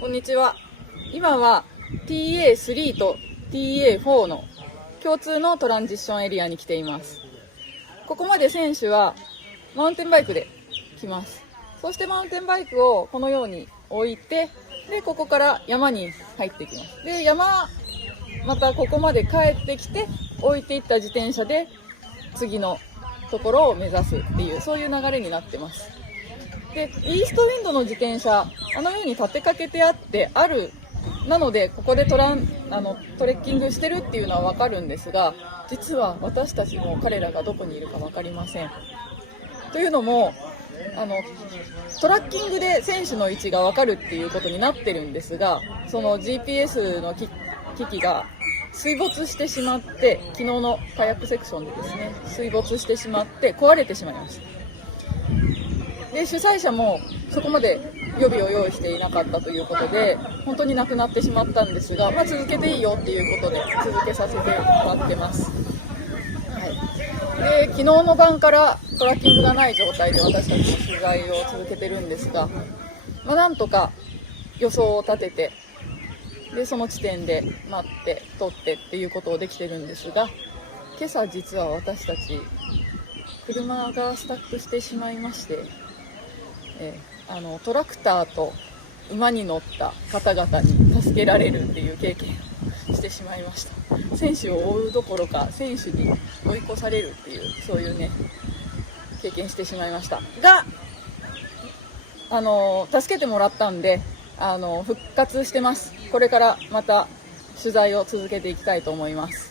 こんにちは。今は TA3 と TA4 の共通のトランジッションエリアに来ています。ここまで選手はマウンテンバイクで来ます。そしてマウンテンバイクをこのように置いて、でここから山に入っていきます。でまたここまで帰ってきて置いていった自転車で次のところを目指すっていう、そういう流れになってます。でイーストウィンドの自転車、あのように立てかけてあってあるなので、ここでトレッキングしてるっていうのはわかるんですが、実は私たちも彼らがどこにいるか分かりません。というのもトラッキングで選手の位置が分かるっていうことになってるんですが、その GPS の機器が水没してしまって、昨日のカヤックセクションでですね、水没してしまって壊れてしまいました。で主催者もそこまで予備を用意していなかったということで、本当になくなってしまったんですが、続けていいよっていうことで続けさせてもらってます。で昨日の晩からトラッキングがない状態で私たちの取材を続けてるんですが、なんとか予想を立てて、でその地点で待って撮ってっていうことをできてるんですが、今朝実は私たち車がスタックしてしまいまして、トラクターと馬に乗った方々に助けられるっていう経験をしてしまいました。選手を追うどころか選手に追い越されるっていう、そういうね経験してしまいましたが、助けてもらったんで復活してます。これからまた取材を続けていきたいと思います。